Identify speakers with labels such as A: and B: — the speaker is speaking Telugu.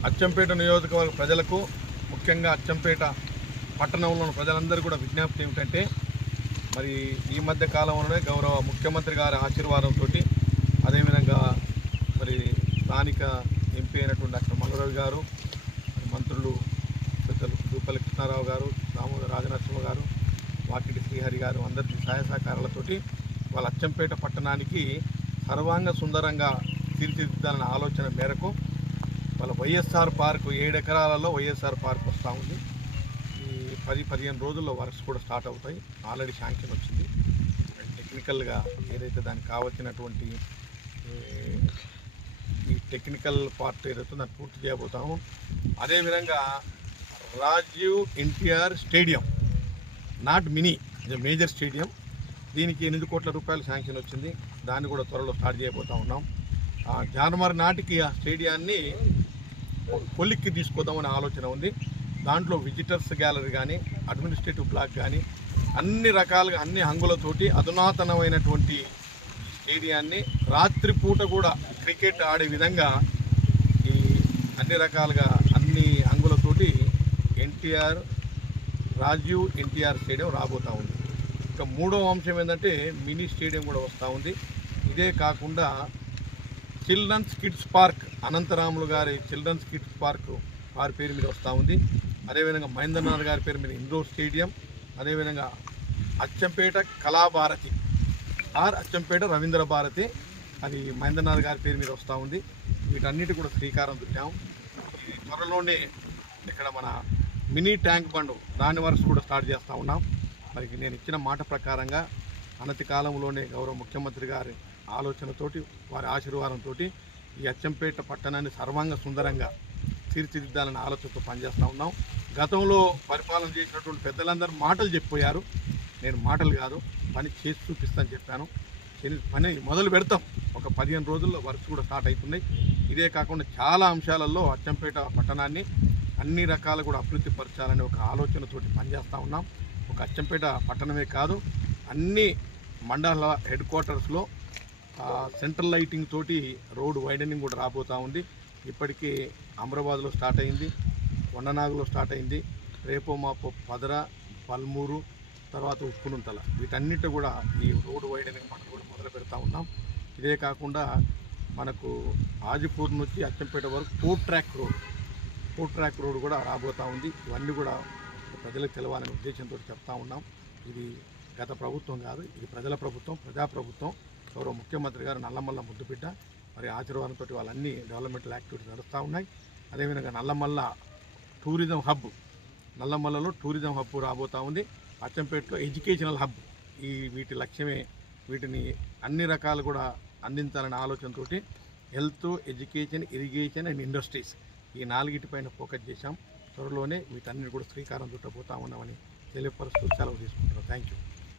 A: అచ్చంపేట నియోజకవర్గ ప్రజలకు ముఖ్యంగా అచ్చంపేట పట్టణంలో ఉన్న ప్రజలందరూ కూడా విజ్ఞప్తి ఏమిటంటే మరి ఈ మధ్య కాలంలోనే గౌరవ ముఖ్యమంత్రి గారి ఆశీర్వాదంతో అదేవిధంగా మరి స్థానిక ఎంపీ అయినటువంటి డాక్టర్ మల్లరావు గారు మంత్రులు పెద్దలు దూపల్లి కృష్ణారావు గారు దామోదర రాజనరసింహ గారు వాకిటి శ్రీహరి గారు అందరి సహాయ సహకారాలతోటి వాళ్ళ అచ్చంపేట పట్టణానికి సర్వాంగ సుందరంగా తీర్చిదిద్దాలనే ఆలోచన మేరకు వాళ్ళ వైఎస్ఆర్ పార్క్ ఏడు ఎకరాలలో వైఎస్ఆర్ పార్క్ వస్తూ ఉంది. ఈ పది పదిహేను రోజుల్లో వర్క్స్ కూడా స్టార్ట్ అవుతాయి. ఆల్రెడీ శాంక్షన్ వచ్చింది. టెక్నికల్గా ఏదైతే దానికి కావాల్సినటువంటి ఈ టెక్నికల్ పార్ట్ ఏదైతే దాన్ని పూర్తి చేయబోతాము అదేవిధంగా Rajiv NTR stadium not mini ఇది మేజర్ స్టేడియం. దీనికి ఎనిమిది కోట్ల రూపాయలు శాంక్షన్ వచ్చింది. దాన్ని కూడా త్వరలో స్టార్ట్ చేయబోతా ఉన్నాం. ఆ నాటికి ఆ స్టేడియాన్ని కొలిక్కి తీసుకొద్దామనే ఆలోచన ఉంది. దాంట్లో విజిటర్స్ గ్యాలరీ కానీ అడ్మినిస్ట్రేటివ్ బ్లాక్ కానీ అన్ని రకాలుగా అన్ని హంగులతోటి అధునాతనమైనటువంటి స్టేడియాన్ని రాత్రిపూట కూడా క్రికెట్ ఆడే విధంగా ఈ అన్ని రకాలుగా అన్ని హంగులతోటి ఎన్టీఆర్ రాజీవ్ ఎన్టీఆర్ స్టేడియం రాబోతా ఉంది. ఇక మూడవ అంశం ఏంటంటే మినీ స్టేడియం కూడా వస్తూ ఉంది. ఇదే కాకుండా చిల్డ్రన్స్ కిడ్స్ పార్క్ అనంతరాములు గారి చిల్డ్రన్స్ కిడ్స్ పార్క్ వారి పేరు మీద వస్తూ ఉంది. అదేవిధంగా మహేంద్రనాథ్ గారి పేరు మీద ఇండోర్ స్టేడియం అదేవిధంగా అచ్చంపేట కళాభారతి ఆర్ అచ్చంపేట రవీంద్ర భారతి అది మహేంద్రనాథ్ గారి పేరు మీద వస్తూ ఉంది. వీటన్నిటి కూడా శ్రీకారం చుట్టాం. ఈ త్వరలోనే ఇక్కడ మన మినీ ట్యాంక్ బండ్ దాని వర్క్స్ కూడా స్టార్ట్ చేస్తూ ఉన్నాం. మరి నేను ఇచ్చిన మాట ప్రకారంగా అనతి కాలంలోనే గౌరవ ముఖ్యమంత్రి గారి ఆలోచనతోటి వారి ఆశీర్వాదంతో ఈ అచ్చంపేట పట్టణాన్ని సర్వాంగ సుందరంగా తీర్చిదిద్దాలని ఆలోచనతో పనిచేస్తూ ఉన్నాం. గతంలో పరిపాలన చేసినటువంటి పెద్దలందరూ మాటలు చెప్పిపోయారు. నేను మాటలు కాదు పని చేసి చూపిస్తాను చెప్పాను. పని మొదలు పెడతాం. ఒక పదిహేను రోజుల్లో వర్క్స్ కూడా స్టార్ట్ అవుతున్నాయి. ఇదే కాకుండా చాలా అంశాలలో అచ్చంపేట పట్టణాన్ని అన్ని రకాలు కూడా అభివృద్ధి పరచాలని ఒక ఆలోచనతోటి పనిచేస్తూ ఉన్నాం. ఒక అచ్చంపేట పట్టణమే కాదు అన్ని మండల హెడ్ క్వార్టర్స్లో సెంట్రల్ లైటింగ్ తోటి రోడ్ వైడనింగ్ కూడా రాబోతూ ఉంది. ఇప్పటికీ అమరాబాద్లో స్టార్ట్ అయింది వండనాగులో స్టార్ట్ అయింది రేపో మాపో పదర పల్మూరు తర్వాత ఉప్పునుంతల. వీటన్నిటి కూడా ఈ రోడ్ వైడనింగ్ మనం కూడా మొదలు పెడతా ఉన్నాం. ఇదే కాకుండా మనకు ఆజిపూర్ నుంచి అచ్చంపేట వరకు four track road four track road కూడా రాబోతూ ఉంది. ఇవన్నీ కూడా ప్రజలకు తెలవాలనే ఉద్దేశంతో చెప్తా ఉన్నాం. ఇది గత ప్రభుత్వం కాదు ఇది ప్రజల ప్రభుత్వం ప్రజా ప్రభుత్వం గౌరవ ముఖ్యమంత్రి గారు నల్లమల్ల ముద్దుబిడ్డ మరి ఆశీర్వాదంతో వాళ్ళన్నీ డెవలప్మెంటల్ యాక్టివిటీస్ నడుస్తూ ఉన్నాయి. అదేవిధంగా నల్లమల్ల టూరిజం హబ్ నల్లమల్లలో టూరిజం హబ్ రాబోతూ ఉంది. అచ్చంపేటలో ఎడ్యుకేషనల్ హబ్ ఈ వీటి లక్ష్యమే. వీటిని అన్ని రకాలు కూడా అందించాలనే ఆలోచనతోటి health education irrigation and industries ఈ నాలుగిటిపైన ఫోకస్ చేశాం. త్వరలోనే వీటన్నిటి కూడా శ్రీకారం చుట్టబోతా ఉన్నామని తెలియపరుస్తూ సెలవు తీసుకుంటున్నాం. Thank you